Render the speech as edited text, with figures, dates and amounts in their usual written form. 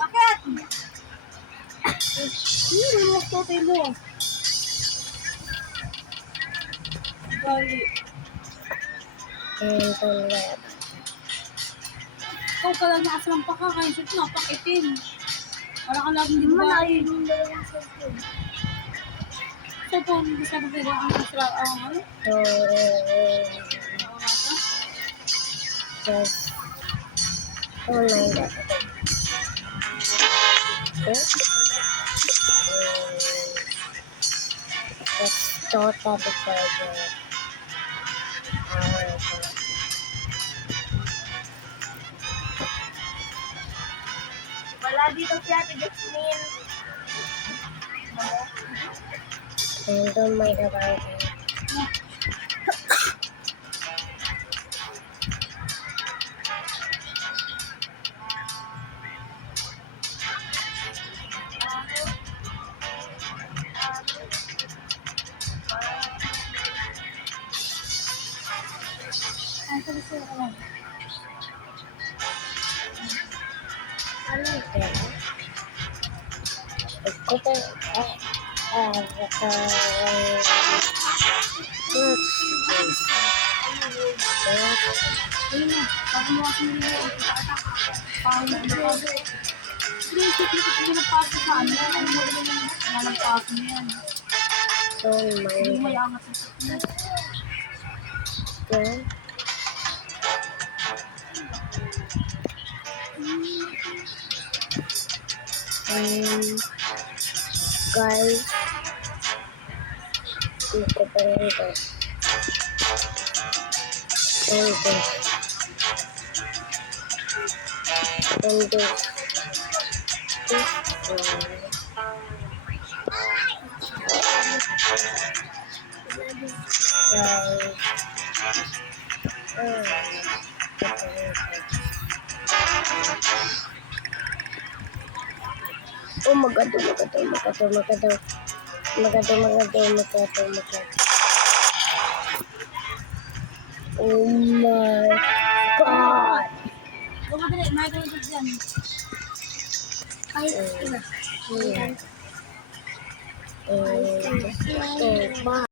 Bakit? Lumok totoy mo. Gali. Ikaw ka lang nakasalampa ka, kaya siya napakitin. Para ka laging di ba? Yung dalawang cellphone. Cellphone, hindi sabi ko ang masra, ano? Just online that. That's total because Wala dito si Ate Jasmine. and don't mind about it. Ay, sabi sa'yo ko lang. Ayun na, sabi mo kasi nila yung itatak. Paano na ito? Hindi, hindi nagpaso sa ano. Ano mo rin yung nalagpaso niya yan. Hindi may angat sa sakit. Guys, ito pa rin ito. And oh my god, oh my god. Huwag ka dali, may tulog dyan. Ay, Bye.